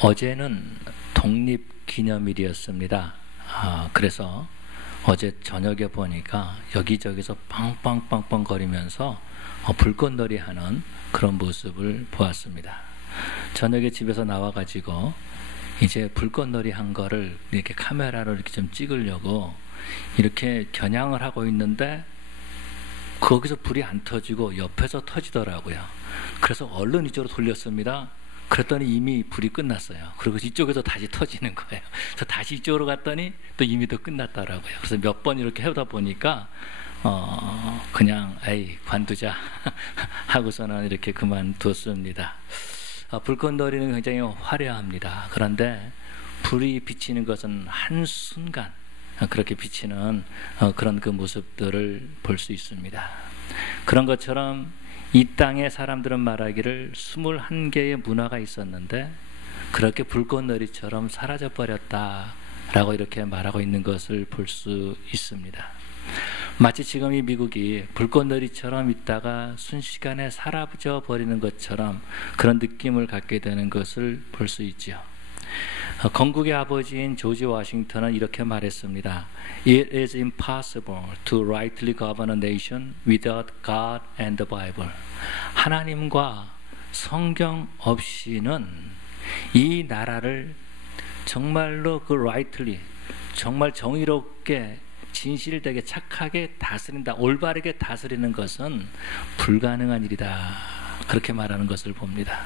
어제는 독립기념일이었습니다. 그래서 어제 저녁에 보니까 여기저기서 빵빵빵빵 거리면서 불꽃놀이 하는 그런 모습을 보았습니다. 저녁에 집에서 나와가지고 이제 불꽃놀이 한 거를 이렇게 카메라로 이렇게 좀 찍으려고 이렇게 겨냥을 하고 있는데 거기서 불이 안 터지고 옆에서 터지더라고요. 그래서 얼른 이쪽으로 돌렸습니다. 그랬더니 이미 불이 끝났어요. 그리고 이쪽에서 다시 터지는 거예요. 그래서 다시 이쪽으로 갔더니 또 이미 또 끝났더라고요. 그래서 몇 번 이렇게 하다 보니까 그냥 관두자 하고서는 이렇게 그만뒀습니다. 불꽃놀이는 굉장히 화려합니다. 그런데 불이 비치는 것은 한순간 그렇게 비치는 그런 그 모습들을 볼 수 있습니다. 그런 것처럼 이 땅의 사람들은 말하기를 21개의 문화가 있었는데 그렇게 불꽃놀이처럼 사라져버렸다라고 이렇게 말하고 있는 것을 볼 수 있습니다. 마치 지금 이 미국이 불꽃놀이처럼 있다가 순식간에 사라져 버리는 것처럼 그런 느낌을 갖게 되는 것을 볼 수 있죠. 건국의 아버지인 조지 워싱턴은 이렇게 말했습니다. It is impossible to rightly govern a nation without God and the Bible. 하나님과 성경 없이는 이 나라를 정말로 rightly, 정말 정의롭게 진실되게 착하게 다스린다, 올바르게 다스리는 것은 불가능한 일이다. 그렇게 말하는 것을 봅니다.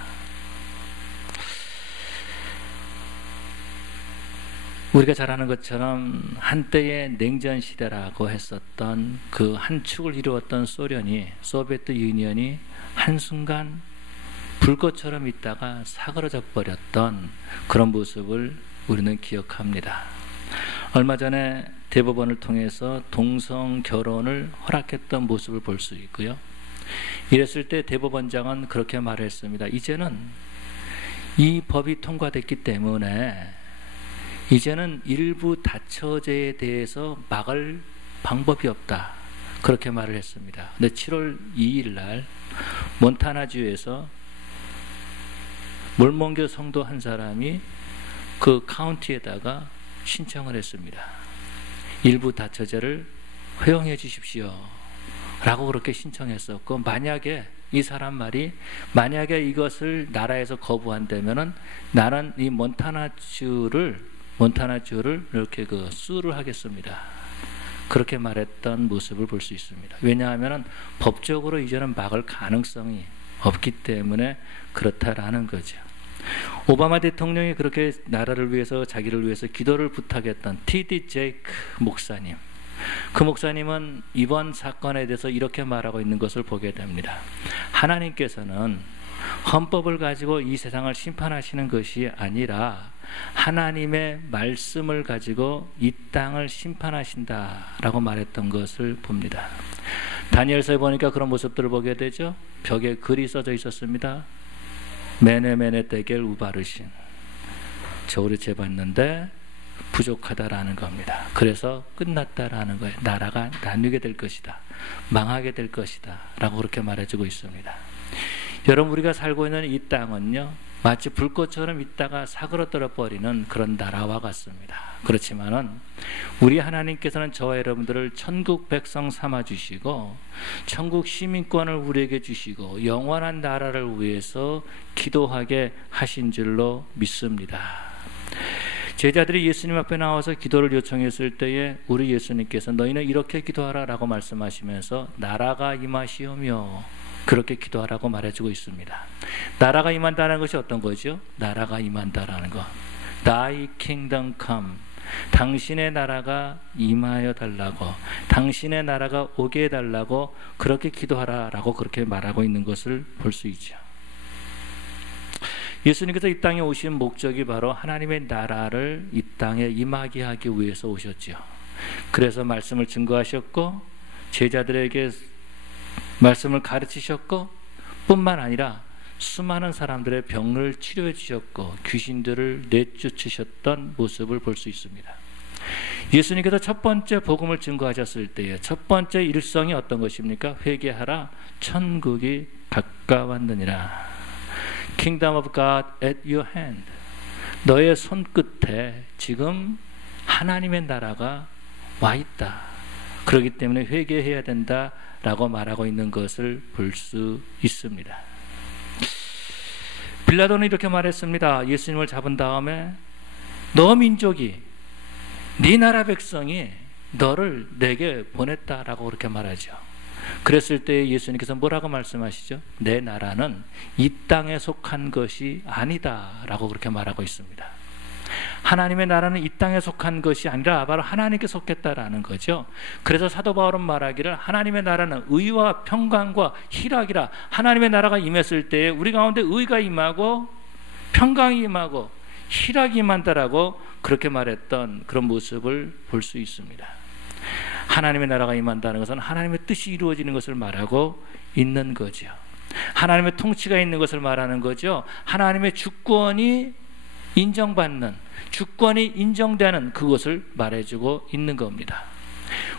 우리가 잘 아는 것처럼 한때의 냉전 시대라고 했었던 그 한 축을 이루었던 소비에트 유니언이 한순간 불꽃처럼 있다가 사그러져 버렸던 그런 모습을 우리는 기억합니다. 얼마 전에 대법원을 통해서 동성 결혼을 허락했던 모습을 볼 수 있고요. 이랬을 때 대법원장은 그렇게 말했습니다. 이제는 이 법이 통과됐기 때문에 이제는 일부 다처제에 대해서 막을 방법이 없다. 그렇게 말을 했습니다. 근데 7월 2일 날 몬타나주에서 몰몬교 성도 한 사람이 그 카운티에다가 신청을 했습니다. 일부 다처제를 허용해 주십시오. 라고 그렇게 신청했었고, 만약에 이 사람 말이 만약에 이것을 나라에서 거부한다면은 나는 이 몬타나주를 이렇게 수를 하겠습니다. 그렇게 말했던 모습을 볼 수 있습니다. 왜냐하면 법적으로 이제는 막을 가능성이 없기 때문에 그렇다라는 거죠. 오바마 대통령이 그렇게 나라를 위해서 자기를 위해서 기도를 부탁했던 T.D. 제이크 목사님, 그 목사님은 이번 사건에 대해서 이렇게 말하고 있는 것을 보게 됩니다. 하나님께서는 헌법을 가지고 이 세상을 심판하시는 것이 아니라 하나님의 말씀을 가지고 이 땅을 심판하신다라고 말했던 것을 봅니다. 다니엘서에 보니까 그런 모습들을 보게 되죠. 벽에 글이 써져 있었습니다. 메네 데겔 우바르신, 저울을 재봤는데 부족하다라는 겁니다. 그래서 끝났다라는 거예요. 나라가 나뉘게 될 것이다, 망하게 될 것이다 라고 그렇게 말해주고 있습니다. 여러분, 우리가 살고 있는 이 땅은요, 마치 불꽃처럼 있다가 사그러들어 버리는 그런 나라와 같습니다. 그렇지만은 우리 하나님께서는 저와 여러분들을 천국 백성 삼아 주시고 천국 시민권을 우리에게 주시고 영원한 나라를 위해서 기도하게 하신 줄로 믿습니다. 제자들이 예수님 앞에 나와서 기도를 요청했을 때에 우리 예수님께서 너희는 이렇게 기도하라 라고 말씀하시면서 나라가 임하시오며 그렇게 기도하라고 말해주고 있습니다. 나라가 임한다는 것이 어떤 거죠? 나라가 임한다라는 것. Thy kingdom come. 당신의 나라가 임하여 달라고, 당신의 나라가 오게 해달라고 그렇게 기도하라라고 그렇게 말하고 있는 것을 볼 수 있죠. 예수님께서 이 땅에 오신 목적이 바로 하나님의 나라를 이 땅에 임하게 하기 위해서 오셨죠. 그래서 말씀을 증거하셨고 제자들에게 말씀을 가르치셨고 뿐만 아니라 수많은 사람들의 병을 치료해 주셨고 귀신들을 내쫓으셨던 모습을 볼 수 있습니다. 예수님께서 첫 번째 복음을 증거하셨을 때에 첫 번째 일성이 어떤 것입니까? 회개하라, 천국이 가까웠느니라. Kingdom of God at your hand. 너의 손끝에 지금 하나님의 나라가 와 있다. 그렇기 때문에 회개해야 된다라고 말하고 있는 것을 볼 수 있습니다. 빌라도는 이렇게 말했습니다. 예수님을 잡은 다음에 너 민족이, 네 나라 백성이 너를 내게 보냈다라고 그렇게 말하죠. 그랬을 때 예수님께서 뭐라고 말씀하시죠? 내 나라는 이 땅에 속한 것이 아니다라고 그렇게 말하고 있습니다. 하나님의 나라는 이 땅에 속한 것이 아니라 바로 하나님께 속했다라는 거죠. 그래서 사도 바울은 말하기를 하나님의 나라는 의와 평강과 희락이라. 하나님의 나라가 임했을 때에 우리 가운데 의가 임하고 평강이 임하고 희락이 임한다라고 그렇게 말했던 그런 모습을 볼 수 있습니다. 하나님의 나라가 임한다는 것은 하나님의 뜻이 이루어지는 것을 말하고 있는 거죠. 하나님의 통치가 있는 것을 말하는 거죠. 하나님의 주권이 인정받는, 주권이 인정되는 그것을 말해주고 있는 겁니다.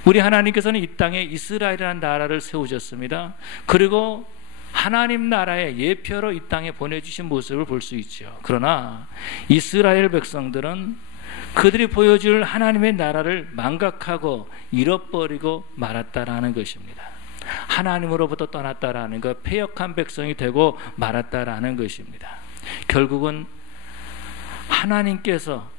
우리 하나님께서는 이 땅에 이스라엘이라는 나라를 세우셨습니다. 그리고 하나님 나라의 예표로 이 땅에 보내주신 모습을 볼 수 있죠. 그러나 이스라엘 백성들은 그들이 보여줄 하나님의 나라를 망각하고 잃어버리고 말았다라는 것입니다. 하나님으로부터 떠났다라는 것, 패역한 백성이 되고 말았다라는 것입니다. 결국은 하나님께서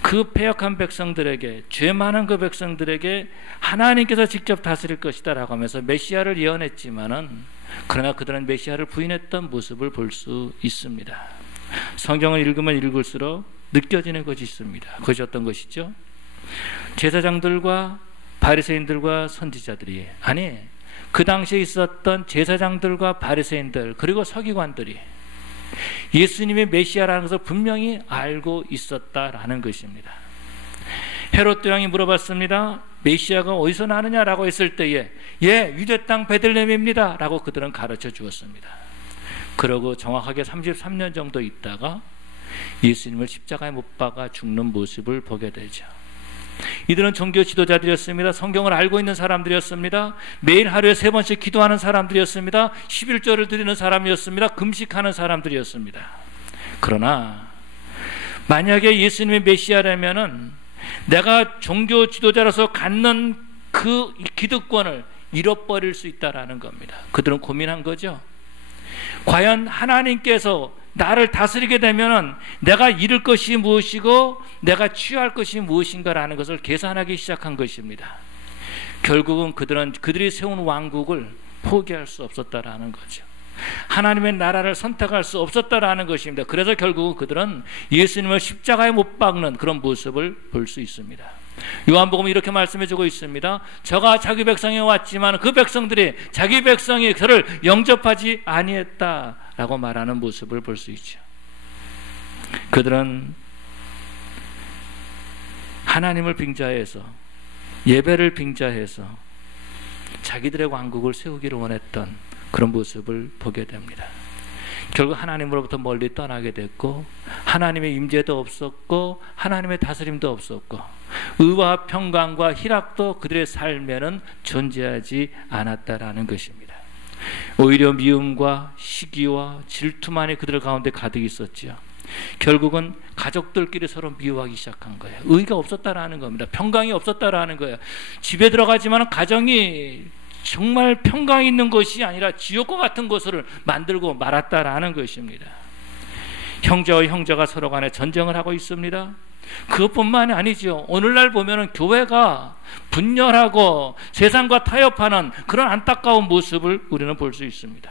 그 패역한 백성들에게, 죄 많은 그 백성들에게 하나님께서 직접 다스릴 것이다 라고 하면서 메시아를 예언했지만은, 그러나 그들은 메시아를 부인했던 모습을 볼 수 있습니다. 성경을 읽으면 읽을수록 느껴지는 것이 있습니다. 그것이 어떤 것이죠? 제사장들과 바리새인들과 선지자들이, 아니 그 당시에 있었던 제사장들과 바리새인들 그리고 서기관들이 예수님의 메시아라는 것을 분명히 알고 있었다라는 것입니다. 헤롯 왕이 물어봤습니다. 메시아가 어디서 나느냐라고 했을 때에 유대 땅 베들레헴입니다 라고 그들은 가르쳐 주었습니다. 그러고 정확하게 33년 정도 있다가 예수님을 십자가에 못 박아 죽는 모습을 보게 되죠. 이들은 종교 지도자들이었습니다. 성경을 알고 있는 사람들이었습니다. 매일 하루에 3번씩 기도하는 사람들이었습니다. 11조를 드리는 사람이었습니다. 금식하는 사람들이었습니다. 그러나 만약에 예수님의 메시아라면은 내가 종교 지도자로서 갖는 그 기득권을 잃어버릴 수 있다라는 겁니다. 그들은 고민한 거죠. 과연 하나님께서 나를 다스리게 되면은 내가 잃을 것이 무엇이고 내가 취할 것이 무엇인가라는 것을 계산하기 시작한 것입니다. 결국은 그들은 그들이 세운 왕국을 포기할 수 없었다라는 거죠. 하나님의 나라를 선택할 수 없었다라는 것입니다. 그래서 결국은 그들은 예수님을 십자가에 못 박는 그런 모습을 볼 수 있습니다. 요한복음은 이렇게 말씀해주고 있습니다. 저가 자기 백성에 왔지만 그 백성들이 자기 백성이 그를 영접하지 아니했다라고 말하는 모습을 볼 수 있죠. 그들은 하나님을 빙자해서, 예배를 빙자해서 자기들의 왕국을 세우기를 원했던 그런 모습을 보게 됩니다. 결국 하나님으로부터 멀리 떠나게 됐고, 하나님의 임재도 없었고 하나님의 다스림도 없었고 의와 평강과 희락도 그들의 삶에는 존재하지 않았다라는 것입니다. 오히려 미움과 시기와 질투만이 그들 가운데 가득 있었죠. 결국은 가족들끼리 서로 미워하기 시작한 거예요. 의가 없었다라는 겁니다. 평강이 없었다라는 거예요. 집에 들어가지만 가정이 정말 평강이 있는 것이 아니라 지옥과 같은 것을 만들고 말았다라는 것입니다. 형제와 형제가 서로 간에 전쟁을 하고 있습니다. 그것뿐만이 아니죠. 오늘날 보면은 교회가 분열하고 세상과 타협하는 그런 안타까운 모습을 우리는 볼 수 있습니다.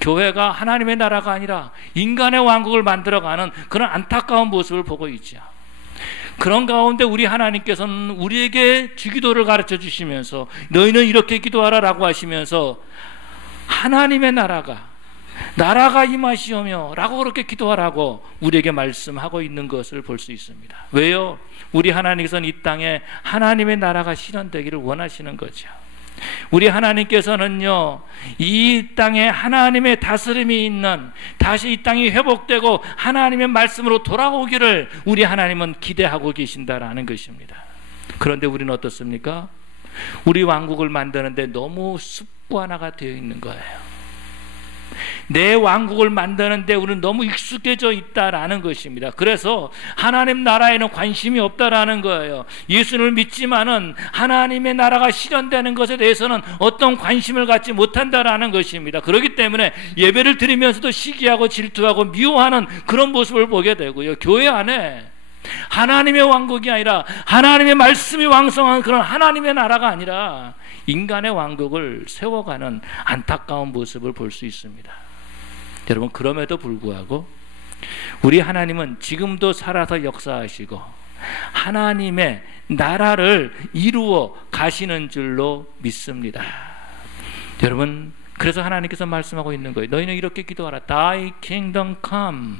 교회가 하나님의 나라가 아니라 인간의 왕국을 만들어가는 그런 안타까운 모습을 보고 있죠. 그런 가운데 우리 하나님께서는 우리에게 주기도를 가르쳐 주시면서 너희는 이렇게 기도하라 라고 하시면서 하나님의 나라가 임하시오며 라고 그렇게 기도하라고 우리에게 말씀하고 있는 것을 볼 수 있습니다. 왜요? 우리 하나님께서는 이 땅에 하나님의 나라가 실현되기를 원하시는 거죠. 우리 하나님께서는요, 이 땅에 하나님의 다스림이 있는, 다시 이 땅이 회복되고 하나님의 말씀으로 돌아오기를 우리 하나님은 기대하고 계신다라는 것입니다. 그런데 우리는 어떻습니까? 우리 왕국을 만드는데 너무 습관화가 되어 있는 거예요. 내 왕국을 만드는데 우리는 너무 익숙해져 있다라는 것입니다. 그래서 하나님 나라에는 관심이 없다라는 거예요. 예수를 믿지만은 하나님의 나라가 실현되는 것에 대해서는 어떤 관심을 갖지 못한다라는 것입니다. 그렇기 때문에 예배를 드리면서도 시기하고 질투하고 미워하는 그런 모습을 보게 되고요. 교회 안에 하나님의 왕국이 아니라 하나님의 말씀이 왕성한 그런 하나님의 나라가 아니라 인간의 왕국을 세워가는 안타까운 모습을 볼 수 있습니다. 여러분, 그럼에도 불구하고 우리 하나님은 지금도 살아서 역사하시고 하나님의 나라를 이루어 가시는 줄로 믿습니다. 여러분, 그래서 하나님께서 말씀하고 있는 거예요. 너희는 이렇게 기도하라. Thy kingdom come.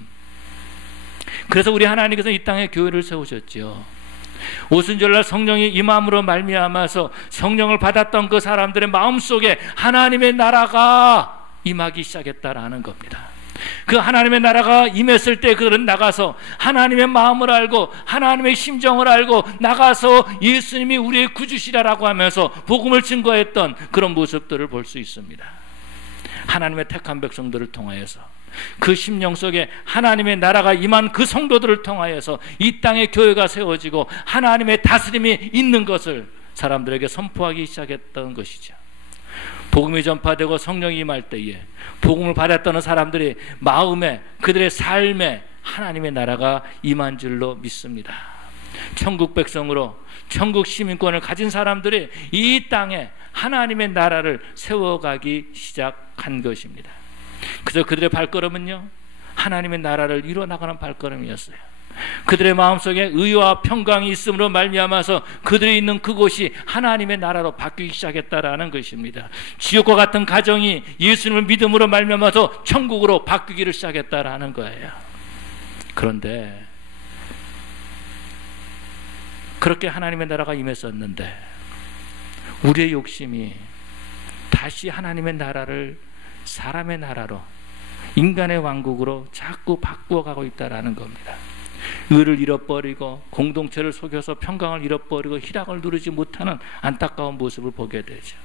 그래서 우리 하나님께서 이 땅에 교회를 세우셨죠. 오순절날 성령이 임함으로 말미암아서 성령을 받았던 그 사람들의 마음속에 하나님의 나라가 임하기 시작했다라는 겁니다. 그 하나님의 나라가 임했을 때 그들은 나가서 하나님의 마음을 알고 하나님의 심정을 알고 나가서 예수님이 우리의 구주시라라고 하면서 복음을 증거했던 그런 모습들을 볼 수 있습니다. 하나님의 택한 백성들을 통하여서 그 심령 속에 하나님의 나라가 임한 그 성도들을 통하여서 이 땅에 교회가 세워지고 하나님의 다스림이 있는 것을 사람들에게 선포하기 시작했던 것이죠. 복음이 전파되고 성령이 임할 때에 복음을 받았던 사람들이 마음에 그들의 삶에 하나님의 나라가 임한 줄로 믿습니다. 천국 백성으로 천국 시민권을 가진 사람들이 이 땅에 하나님의 나라를 세워가기 시작한 것입니다. 그래서 그들의 발걸음은요, 하나님의 나라를 이루어나가는 발걸음이었어요. 그들의 마음속에 의와 평강이 있음으로 말미암아서 그들이 있는 그곳이 하나님의 나라로 바뀌기 시작했다라는 것입니다. 지옥과 같은 가정이 예수님을 믿음으로 말미암아서 천국으로 바뀌기를 시작했다라는 거예요. 그런데 그렇게 하나님의 나라가 임했었는데 우리의 욕심이 다시 하나님의 나라를 사람의 나라로, 인간의 왕국으로 자꾸 바꾸어가고 있다라는 겁니다. 의를 잃어버리고 공동체를 속여서 평강을 잃어버리고 희락을 누리지 못하는 안타까운 모습을 보게 되죠.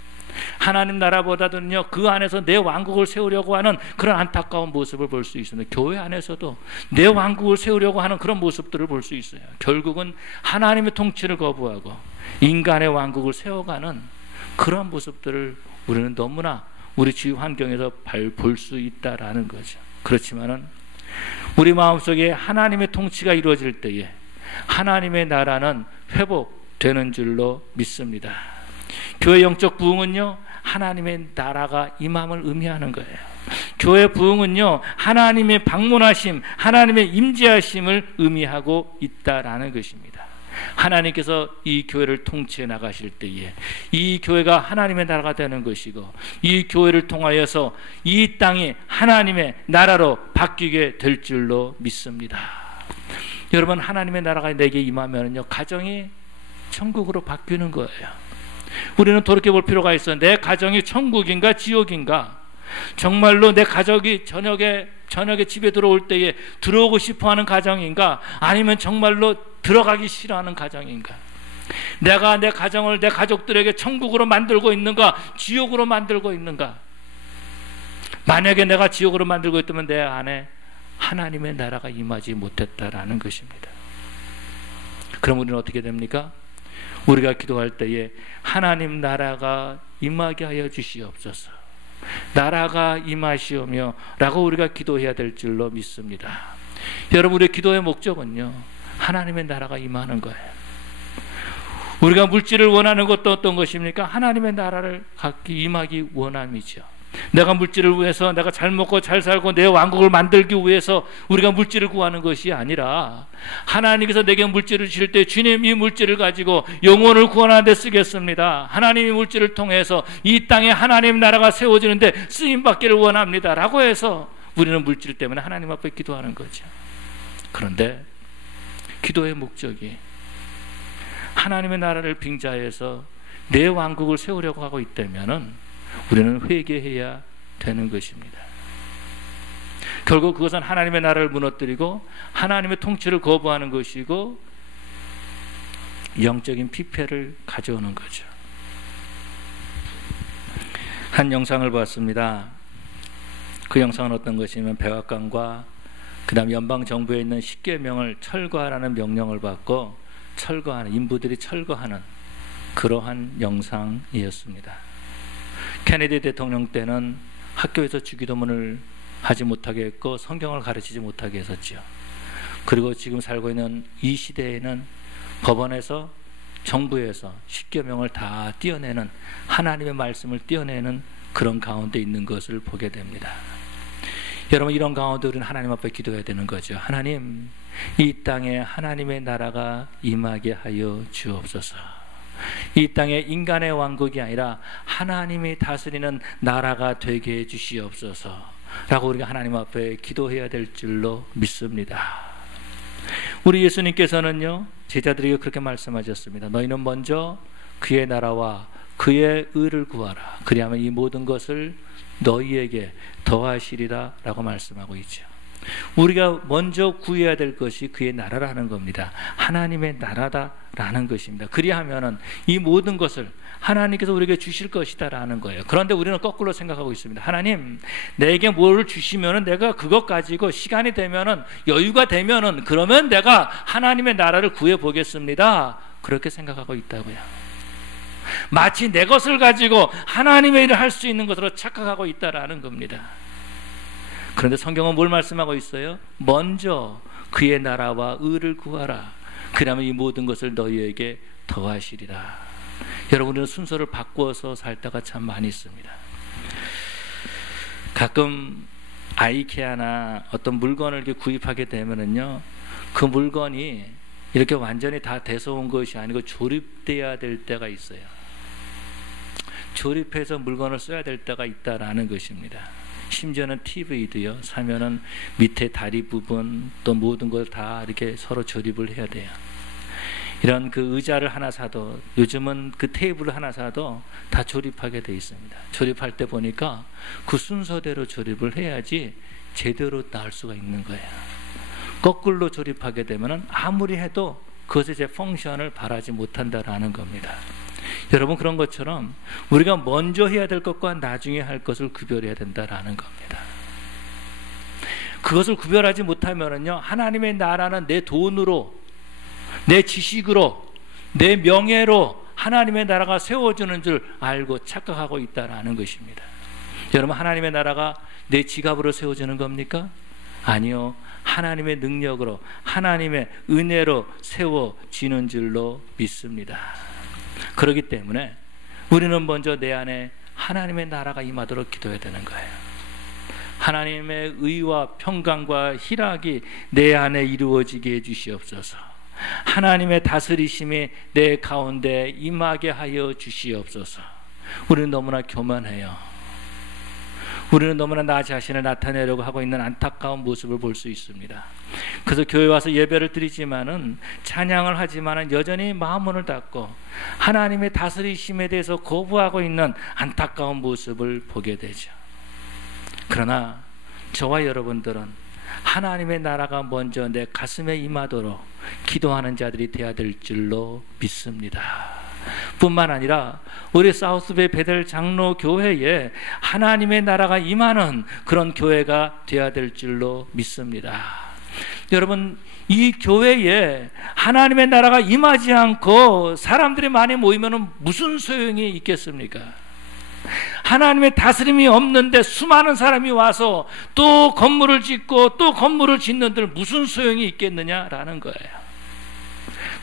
하나님 나라보다도는요, 그 안에서 내 왕국을 세우려고 하는 그런 안타까운 모습을 볼 수 있습니다. 교회 안에서도 내 왕국을 세우려고 하는 그런 모습들을 볼 수 있어요. 결국은 하나님의 통치를 거부하고 인간의 왕국을 세워가는 그런 모습들을 우리는 너무나 우리 주위 환경에서 볼 수 있다라는 거죠. 그렇지만은 우리 마음속에 하나님의 통치가 이루어질 때에 하나님의 나라는 회복되는 줄로 믿습니다. 교회 영적 부흥은요, 하나님의 나라가 임함을 의미하는 거예요. 교회 부흥은요, 하나님의 방문하심, 하나님의 임재하심을 의미하고 있다라는 것입니다. 하나님께서 이 교회를 통치해 나가실 때에 이 교회가 하나님의 나라가 되는 것이고 이 교회를 통하여서 이 땅이 하나님의 나라로 바뀌게 될 줄로 믿습니다. 여러분, 하나님의 나라가 내게 임하면요, 가정이 천국으로 바뀌는 거예요. 우리는 돌이켜 볼 필요가 있어요. 내 가정이 천국인가 지옥인가? 정말로 내 가족이 저녁에 집에 들어올 때에 들어오고 싶어하는 가정인가? 아니면 정말로 들어가기 싫어하는 가정인가? 내가 내 가정을 내 가족들에게 천국으로 만들고 있는가? 지옥으로 만들고 있는가? 만약에 내가 지옥으로 만들고 있다면 내 안에 하나님의 나라가 임하지 못했다라는 것입니다. 그럼 우리는 어떻게 됩니까? 우리가 기도할 때에 하나님 나라가 임하게 하여 주시옵소서, 나라가 임하시오며 라고 우리가 기도해야 될 줄로 믿습니다. 여러분, 우리의 기도의 목적은요, 하나님의 나라가 임하는 거예요. 우리가 물질을 원하는 것도 어떤 것입니까? 하나님의 나라를 갖기 임하기 원함이죠. 내가 물질을 위해서 내가 잘 먹고 잘 살고 내 왕국을 만들기 위해서 우리가 물질을 구하는 것이 아니라 하나님께서 내게 물질을 주실 때 주님 이 물질을 가지고 영혼을 구원하는 데 쓰겠습니다. 하나님의 물질을 통해서 이 땅에 하나님 나라가 세워지는데 쓰임받기를 원합니다 라고 해서 우리는 물질 때문에 하나님 앞에 기도하는 거죠. 그런데 기도의 목적이 하나님의 나라를 빙자해서 내 왕국을 세우려고 하고 있다면은 우리는 회개해야 되는 것입니다. 결국 그것은 하나님의 나라를 무너뜨리고 하나님의 통치를 거부하는 것이고 영적인 피폐를 가져오는 거죠. 한 영상을 봤습니다. 그 영상은 어떤 것이냐면 백악관과 그 다음 연방정부에 있는 10계명을 철거하라는 명령을 받고 철거하는, 인부들이 철거하는 그러한 영상이었습니다. 케네디 대통령 때는 학교에서 주기도문을 하지 못하게 했고 성경을 가르치지 못하게 했었죠. 그리고 지금 살고 있는 이 시대에는 법원에서, 정부에서 10계명을 다 떼어내는, 하나님의 말씀을 떼어내는 그런 가운데 있는 것을 보게 됩니다. 여러분, 이런 가운데 우리는 하나님 앞에 기도해야 되는 거죠. 하나님, 이 땅에 하나님의 나라가 임하게 하여 주옵소서. 이 땅에 인간의 왕국이 아니라 하나님이 다스리는 나라가 되게 해 주시옵소서 라고 우리가 하나님 앞에 기도해야 될 줄로 믿습니다. 우리 예수님께서는요, 제자들에게 그렇게 말씀하셨습니다. 너희는 먼저 그의 나라와 그의 의를 구하라. 그리하면 이 모든 것을 너희에게 더하시리라 라고 말씀하고 있죠. 우리가 먼저 구해야 될 것이 그의 나라라는 겁니다. 하나님의 나라다라는 것입니다. 그리하면은 이 모든 것을 하나님께서 우리에게 주실 것이다라는 거예요. 그런데 우리는 거꾸로 생각하고 있습니다. 하나님, 내게 뭘 주시면은 내가 그것 가지고 시간이 되면은, 여유가 되면은, 그러면 내가 하나님의 나라를 구해 보겠습니다. 그렇게 생각하고 있다고요. 마치 내 것을 가지고 하나님의 일을 할 수 있는 것으로 착각하고 있다라는 겁니다. 그런데 성경은 뭘 말씀하고 있어요? 먼저 그의 나라와 의를 구하라. 그러면 이 모든 것을 너희에게 더하시리라. 여러분은 순서를 바꾸어서 살다가 참 많이 있습니다. 가끔 아이케아나 어떤 물건을 이렇게 구입하게 되면은요, 그 물건이 이렇게 완전히 다 돼서 온 것이 아니고 조립돼야 될 때가 있어요. 조립해서 물건을 써야 될 때가 있다라는 것입니다. 심지어는 TV도요, 사면은 밑에 다리 부분 또 모든 걸 다 이렇게 서로 조립을 해야 돼요. 이런 그 의자를 하나 사도, 요즘은 그 테이블을 하나 사도 다 조립하게 돼 있습니다. 조립할 때 보니까 그 순서대로 조립을 해야지 제대로 나올 수가 있는 거예요. 거꾸로 조립하게 되면은 아무리 해도 그것의 제 펑션을 발하지 못한다라는 겁니다. 여러분, 그런 것처럼 우리가 먼저 해야 될 것과 나중에 할 것을 구별해야 된다라는 겁니다. 그것을 구별하지 못하면은요, 하나님의 나라는 내 돈으로, 내 지식으로, 내 명예로 하나님의 나라가 세워주는 줄 알고 착각하고 있다라는 것입니다. 여러분, 하나님의 나라가 내 지갑으로 세워지는 겁니까? 아니요. 하나님의 능력으로, 하나님의 은혜로 세워지는 줄로 믿습니다. 그렇기 때문에 우리는 먼저 내 안에 하나님의 나라가 임하도록 기도해야 되는 거예요. 하나님의 의와 평강과 희락이 내 안에 이루어지게 해주시옵소서. 하나님의 다스리심이 내 가운데 임하게 하여 주시옵소서. 우리는 너무나 교만해요. 우리는 너무나 나 자신을 나타내려고 하고 있는 안타까운 모습을 볼 수 있습니다. 그래서 교회 와서 예배를 드리지만은, 찬양을 하지만은 여전히 마음문을 닫고 하나님의 다스리심에 대해서 거부하고 있는 안타까운 모습을 보게 되죠. 그러나 저와 여러분들은 하나님의 나라가 먼저 내 가슴에 임하도록 기도하는 자들이 되어야 될 줄로 믿습니다. 뿐만 아니라 우리 사우스베이 베델 장로 교회에 하나님의 나라가 임하는 그런 교회가 되어야 될 줄로 믿습니다. 여러분, 이 교회에 하나님의 나라가 임하지 않고 사람들이 많이 모이면 무슨 소용이 있겠습니까? 하나님의 다스림이 없는데 수많은 사람이 와서 또 건물을 짓고 또 건물을 짓는들 무슨 소용이 있겠느냐라는 거예요.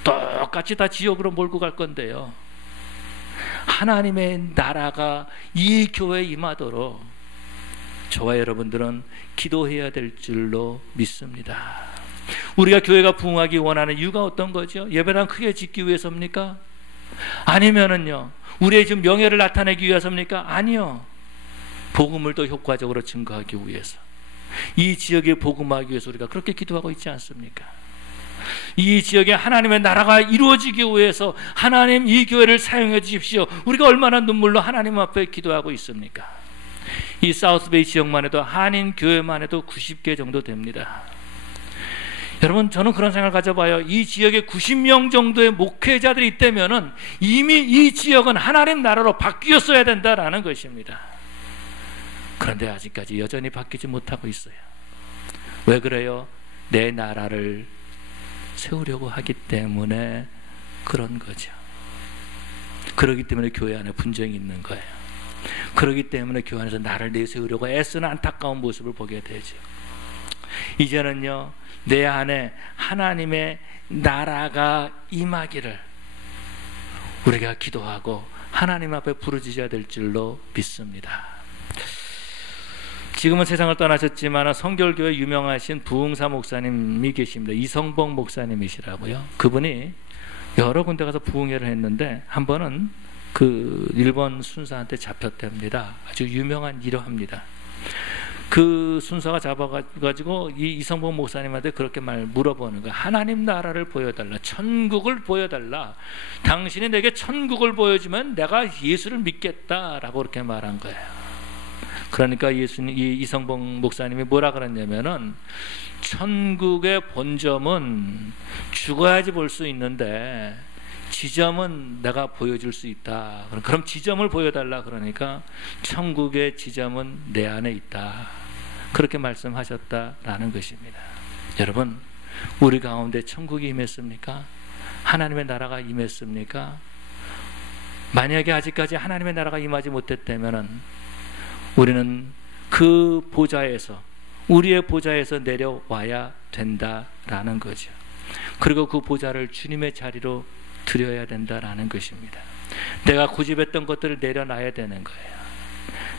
똑같이 다 지옥으로 몰고 갈 건데요. 하나님의 나라가 이 교회에 임하도록 저와 여러분들은 기도해야 될 줄로 믿습니다. 우리가 교회가 부흥하기 원하는 이유가 어떤 거죠? 예배당 크게 짓기 위해서입니까? 아니면은요, 우리의 지금 명예를 나타내기 위해서입니까? 아니요. 복음을 더 효과적으로 증거하기 위해서, 이 지역에 복음하기 위해서 우리가 그렇게 기도하고 있지 않습니까? 이 지역에 하나님의 나라가 이루어지기 위해서 하나님 이 교회를 사용해 주십시오. 우리가 얼마나 눈물로 하나님 앞에 기도하고 있습니까? 이 사우스베이 지역만 해도, 한인 교회만 해도 90개 정도 됩니다. 여러분, 저는 그런 생각을 가져봐요. 이 지역에 90명 정도의 목회자들이 있다면은 이미 이 지역은 하나님 나라로 바뀌었어야 된다라는 것입니다. 그런데 아직까지 여전히 바뀌지 못하고 있어요. 왜 그래요? 내 나라를 세우려고 하기 때문에 그런 거죠. 그러기 때문에 교회 안에 분쟁이 있는 거예요. 그러기 때문에 교회 안에서 나를 내세우려고 애쓰는 안타까운 모습을 보게 되죠. 이제는요, 내 안에 하나님의 나라가 임하기를 우리가 기도하고 하나님 앞에 부르짖어야 될 줄로 믿습니다. 지금은 세상을 떠나셨지만 성결교회 유명하신 부흥사 목사님이 계십니다. 이성복 목사님이시라고요. 그분이 여러 군데 가서 부흥회를 했는데 한 번은 그 일본 순사한테 잡혔답니다. 아주 유명한 일화입니다. 그 순사가 잡아가지고 이 이성복 목사님한테 그렇게 물어보는 거예요. 하나님 나라를 보여달라. 천국을 보여달라. 당신이 내게 천국을 보여주면 내가 예수를 믿겠다라고 그렇게 말한 거예요. 그러니까 이 이성복 목사님이 뭐라 그랬냐면은, 천국의 본점은 죽어야지 볼 수 있는데 지점은 내가 보여줄 수 있다. 그럼 지점을 보여달라. 그러니까 천국의 지점은 내 안에 있다. 그렇게 말씀하셨다라는 것입니다. 여러분, 우리 가운데 천국이 임했습니까? 하나님의 나라가 임했습니까? 만약에 아직까지 하나님의 나라가 임하지 못했다면 우리는 그 보좌에서, 우리의 보좌에서 내려와야 된다라는 거죠. 그리고 그 보좌를 주님의 자리로 드려야 된다라는 것입니다. 내가 고집했던 것들을 내려놔야 되는 거예요.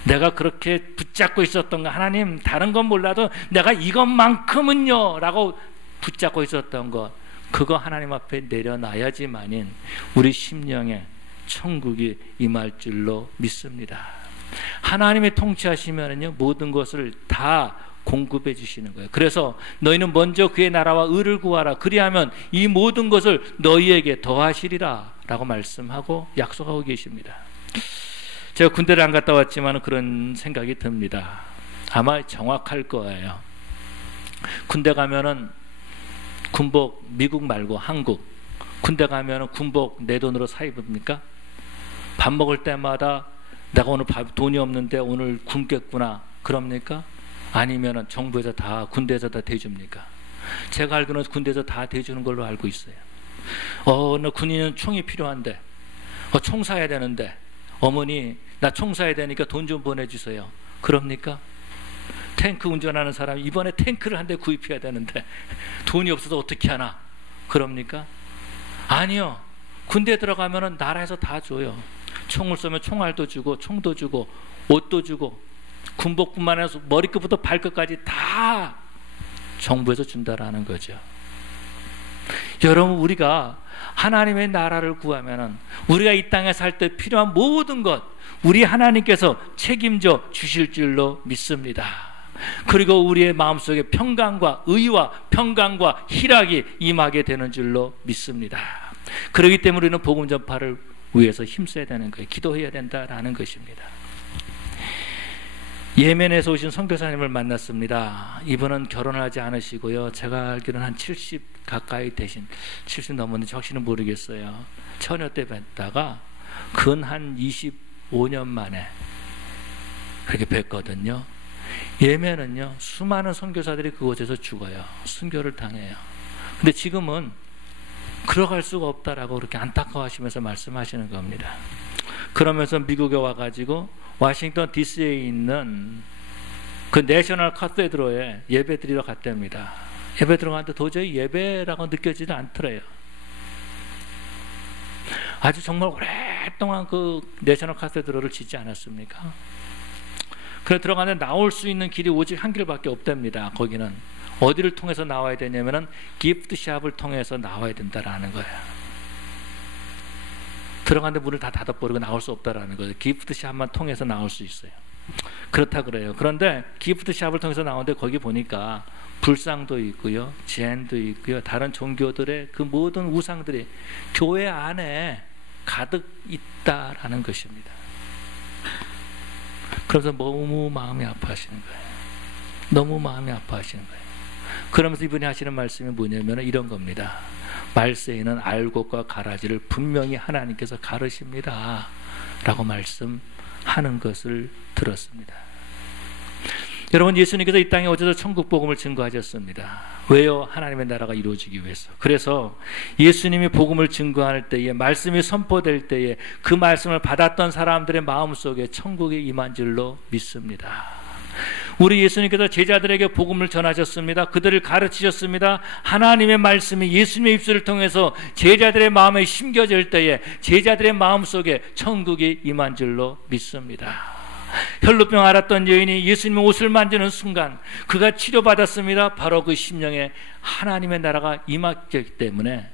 내가 그렇게 붙잡고 있었던 거, 하나님 다른 건 몰라도 내가 이것만큼은요 라고 붙잡고 있었던 것, 그거 하나님 앞에 내려놔야지만인 우리 심령에 천국이 임할 줄로 믿습니다. 하나님의 통치하시면은요, 모든 것을 다 공급해 주시는 거예요. 그래서 너희는 먼저 그의 나라와 의를 구하라. 그리하면 이 모든 것을 너희에게 더하시리라 라고 말씀하고 약속하고 계십니다. 제가 군대를 안 갔다 왔지만 그런 생각이 듭니다. 아마 정확할 거예요. 군대 가면은 군복, 미국 말고 한국, 군대 가면은 군복 내 돈으로 사 입습니까? 밥 먹을 때마다 내가 오늘 돈이 없는데 오늘 굶겠구나 그럽니까? 아니면은 정부에서 다, 군대에서 다 대줍니까? 제가 알기로는 군대에서 다 대주는 걸로 알고 있어요. 나 군인은 총이 필요한데, 총 사야 되는데, 어머니 나 총 사야 되니까 돈 좀 보내주세요. 그럽니까? 탱크 운전하는 사람이 이번에 탱크를 한 대 구입해야 되는데 돈이 없어서 어떻게 하나? 그럽니까? 아니요. 군대에 들어가면은 나라에서 다 줘요. 총을 쏘면 총알도 주고, 총도 주고, 옷도 주고, 군복뿐만 아니라 머리끝부터 발끝까지 다 정부에서 준다라는 거죠. 여러분, 우리가 하나님의 나라를 구하면은 우리가 이 땅에 살 때 필요한 모든 것 우리 하나님께서 책임져 주실 줄로 믿습니다. 그리고 우리의 마음속에 평강과 의와 평강과 희락이 임하게 되는 줄로 믿습니다. 그렇기 때문에 우리는 복음 전파를 위해서 힘써야 되는 거예요. 기도해야 된다라는 것입니다. 예멘에서 오신 선교사님을 만났습니다. 이분은 결혼을 하지 않으시고요, 제가 알기로는 한 70 가까이 되신, 70 넘었는지 확실히 모르겠어요. 처녀 때 뵀다가 근 한 25년 만에 그렇게 뵀거든요. 예멘은요, 수많은 선교사들이 그곳에서 죽어요. 순교를 당해요. 근데 지금은 들어갈 수가 없다라고 그렇게 안타까워하시면서 말씀하시는 겁니다. 그러면서 미국에 와가지고 워싱턴 DC에 있는 그 내셔널 카테드로에 예배 드리러 갔답니다. 예배 들어갔는데 도저히 예배라고 느껴지지 않더래요. 아주 정말 오랫동안 그 내셔널 카테드로를 짓지 않았습니까? 그래 들어가는데 나올 수 있는 길이 오직 한 길밖에 없답니다. 거기는 어디를 통해서 나와야 되냐면은 기프트샵을 통해서 나와야 된다라는 거예요. 들어가는데 문을 다 닫아버리고 나올 수 없다라는 거예요. 기프트샵만 통해서 나올 수 있어요. 그렇다 그래요. 그런데 기프트샵을 통해서 나오는데 거기 보니까 불상도 있고요, 젠도 있고요, 다른 종교들의 그 모든 우상들이 교회 안에 가득 있다라는 것입니다. 그래서 너무 마음이 아파하시는 거예요. 너무 마음이 아파하시는 거예요. 그러면서 이분이 하시는 말씀이 뭐냐면 이런 겁니다. 말세에는 알곡과 가라지를 분명히 하나님께서 가르십니다 라고 말씀하는 것을 들었습니다. 여러분, 예수님께서 이 땅에 오셔서 천국 복음을 증거하셨습니다. 왜요? 하나님의 나라가 이루어지기 위해서. 그래서 예수님이 복음을 증거할 때에, 말씀이 선포될 때에 그 말씀을 받았던 사람들의 마음속에 천국이 임한 줄로 믿습니다. 우리 예수님께서 제자들에게 복음을 전하셨습니다. 그들을 가르치셨습니다. 하나님의 말씀이 예수님의 입술을 통해서 제자들의 마음에 심겨질 때에 제자들의 마음속에 천국이 임한 줄로 믿습니다. 혈루병 앓았던 여인이 예수님의 옷을 만지는 순간 그가 치료받았습니다. 바로 그 심령에 하나님의 나라가 임했기 때문에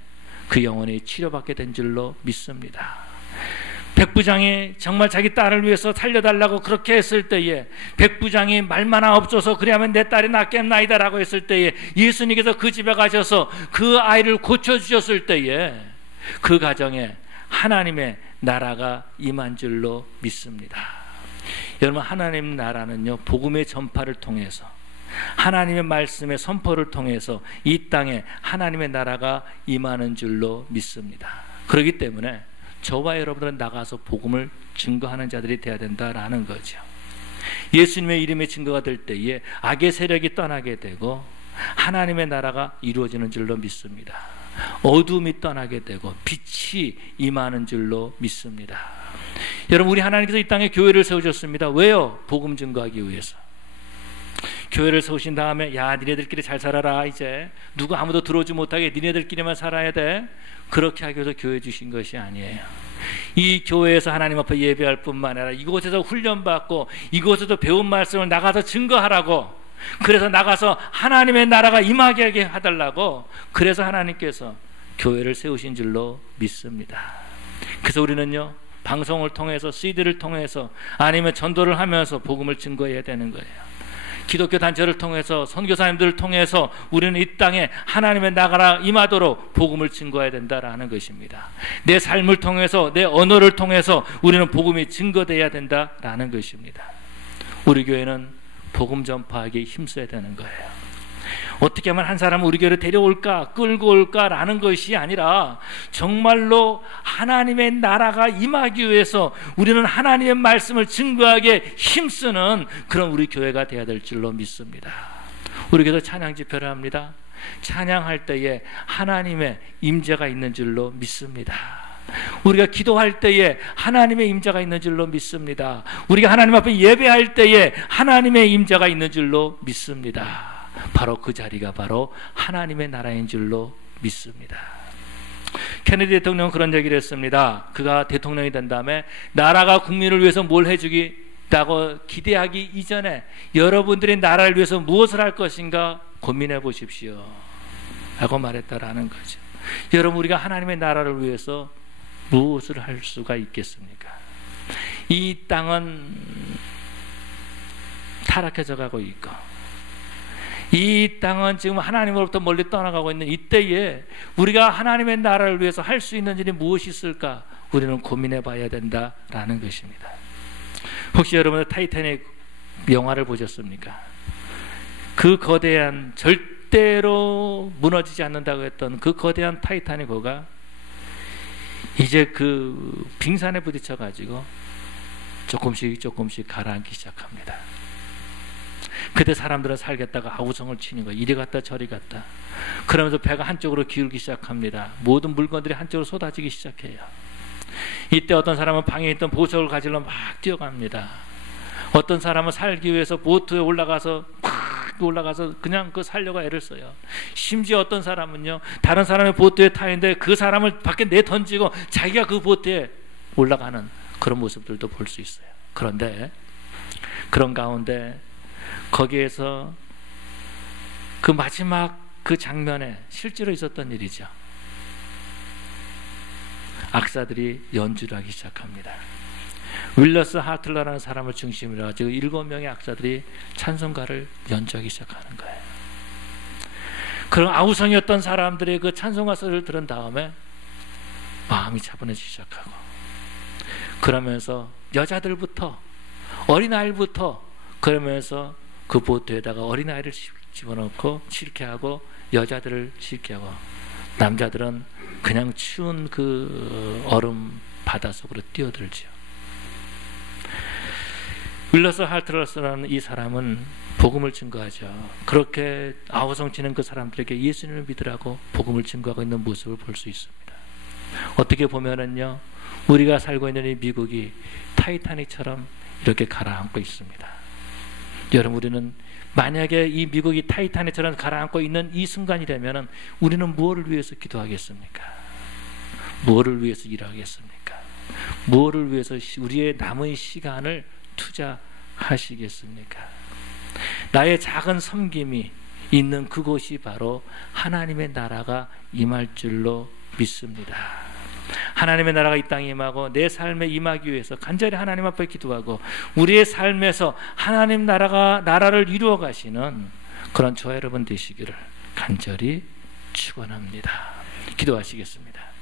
그 영혼이 치료받게 된 줄로 믿습니다. 백부장이 정말 자기 딸을 위해서 살려달라고 그렇게 했을 때에, 백부장이 말만 없어서 그래야만 내 딸이 낫겠나이다 라고 했을 때에 예수님께서 그 집에 가셔서 그 아이를 고쳐주셨을 때에 그 가정에 하나님의 나라가 임한 줄로 믿습니다. 여러분, 하나님 나라는요, 복음의 전파를 통해서, 하나님의 말씀의 선포를 통해서 이 땅에 하나님의 나라가 임하는 줄로 믿습니다. 그렇기 때문에 저와 여러분들은 나가서 복음을 증거하는 자들이 되어야 된다라는 거죠. 예수님의 이름의 증거가 될 때에 악의 세력이 떠나게 되고 하나님의 나라가 이루어지는 줄로 믿습니다. 어둠이 떠나게 되고 빛이 임하는 줄로 믿습니다. 여러분, 우리 하나님께서 이 땅에 교회를 세우셨습니다. 왜요? 복음 증거하기 위해서. 교회를 세우신 다음에, 야, 니네들끼리 잘 살아라. 이제 누구 아무도 들어오지 못하게 니네들끼리만 살아야 돼. 그렇게 하기 위해서 교회 주신 것이 아니에요. 이 교회에서 하나님 앞에 예배할 뿐만 아니라 이곳에서 훈련받고 이곳에서 배운 말씀을 나가서 증거하라고, 그래서 나가서 하나님의 나라가 임하게 해달라고, 그래서 하나님께서 교회를 세우신 줄로 믿습니다. 그래서 우리는요, 방송을 통해서, CD를 통해서, 아니면 전도를 하면서 복음을 증거해야 되는 거예요. 기독교 단체를 통해서, 선교사님들을 통해서 우리는 이 땅에 하나님의 나라가 임하도록 복음을 증거해야 된다라는 것입니다. 내 삶을 통해서, 내 언어를 통해서 우리는 복음이 증거돼야 된다라는 것입니다. 우리 교회는 복음 전파하기에 힘써야 되는 거예요. 어떻게 하면 한 사람을 우리 교회로 데려올까, 끌고 올까라는 것이 아니라 정말로 하나님의 나라가 임하기 위해서 우리는 하나님의 말씀을 증거하기에 힘쓰는 그런 우리 교회가 되어야 될 줄로 믿습니다. 우리 교회도 찬양 집회를 합니다. 찬양할 때에 하나님의 임재가 있는 줄로 믿습니다. 우리가 기도할 때에 하나님의 임재가 있는 줄로 믿습니다. 우리가 하나님 앞에 예배할 때에 하나님의 임재가 있는 줄로 믿습니다. 바로 그 자리가 바로 하나님의 나라인 줄로 믿습니다. 케네디 대통령은 그런 얘기를 했습니다. 그가 대통령이 된 다음에 나라가 국민을 위해서 뭘 해주겠다고 기대하기 이전에 여러분들이 나라를 위해서 무엇을 할 것인가 고민해 보십시오 라고 말했다라는 거죠. 여러분, 우리가 하나님의 나라를 위해서 무엇을 할 수가 있겠습니까? 이 땅은 타락해져 가고 있고, 이 땅은 지금 하나님으로부터 멀리 떠나가고 있는 이때에 우리가 하나님의 나라를 위해서 할 수 있는 일이 무엇이 있을까? 우리는 고민해 봐야 된다라는 것입니다. 혹시 여러분들 타이타닉 영화를 보셨습니까? 그 거대한, 절대로 무너지지 않는다고 했던 그 거대한 타이타닉호가 이제 그 빙산에 부딪혀 가지고 조금씩 가라앉기 시작합니다. 그때 사람들은 살겠다가 아우성을 치는 거예요. 이리 갔다 저리 갔다. 그러면서 배가 한쪽으로 기울기 시작합니다. 모든 물건들이 한쪽으로 쏟아지기 시작해요. 이때 어떤 사람은 방에 있던 보석을 가지러 막 뛰어갑니다. 어떤 사람은 살기 위해서 보트에 올라가서 그냥 그 살려고 애를 써요. 심지어 어떤 사람은요, 다른 사람의 보트에 타 있는데 그 사람을 밖에 내던지고 자기가 그 보트에 올라가는 그런 모습들도 볼 수 있어요. 그런데 그런 가운데 거기에서 그 마지막 그 장면에 실제로 있었던 일이죠. 악사들이 연주를 하기 시작합니다. 윌러스 하틀러라는 사람을 중심으로 가지고 7명의 악사들이 찬송가를 연주하기 시작하는 거예요. 그런 아우성이었던 사람들의 그 찬송가 소리를 들은 다음에 마음이 차분해지기 시작하고, 그러면서 여자들부터 어린아이부터, 그러면서 그 보트에다가 어린아이를 집어넣고 싣게 하고 여자들을 싣게 하고, 남자들은 그냥 추운 그 얼음 바다 속으로 뛰어들죠. 윌러스 할트러스라는 이 사람은 복음을 증거하죠. 그렇게 아우성치는 그 사람들에게 예수님을 믿으라고 복음을 증거하고 있는 모습을 볼 수 있습니다. 어떻게 보면은요, 우리가 살고 있는 이 미국이 타이타닉처럼 이렇게 가라앉고 있습니다. 여러분, 우리는 만약에 이 미국이 타이타닉처럼 가라앉고 있는 이 순간이라면 우리는 무엇을 위해서 기도하겠습니까? 무엇을 위해서 일하겠습니까? 무엇을 위해서 우리의 남은 시간을 투자하시겠습니까? 나의 작은 섬김이 있는 그곳이 바로 하나님의 나라가 임할 줄로 믿습니다. 하나님의 나라가 이 땅에 임하고 내 삶에 임하기 위해서 간절히 하나님 앞에 기도하고 우리의 삶에서 하나님 나라를 이루어 가시는 그런 저와 여러분 되시기를 간절히 축원합니다. 기도하시겠습니다.